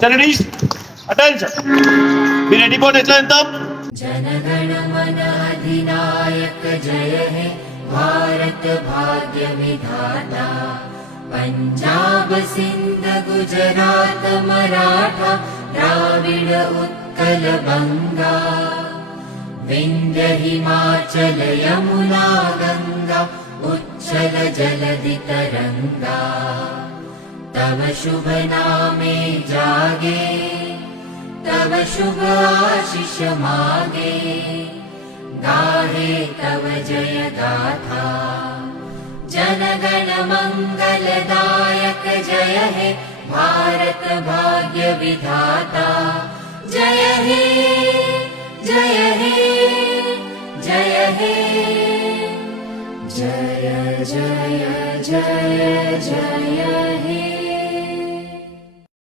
Studies, attention. Be ready for next anthem. जनगण मन अधिनायक जय हे भारत भाग्य विधाता। पंजाब सिंध गुजरात मराठा द्राविड उत्कल बंगा। विंध्य हिमाचल यमुना गंगा उच्चल जलधि तरंगा। तव शुभ नामे जागे तव शुभ आशीष मागे। गाहे तव जय गाथा जनगण मंगलदायक जय हे भारत भाग्य विधाता। जय हे जय हे जय हे जय जय जय जय हे।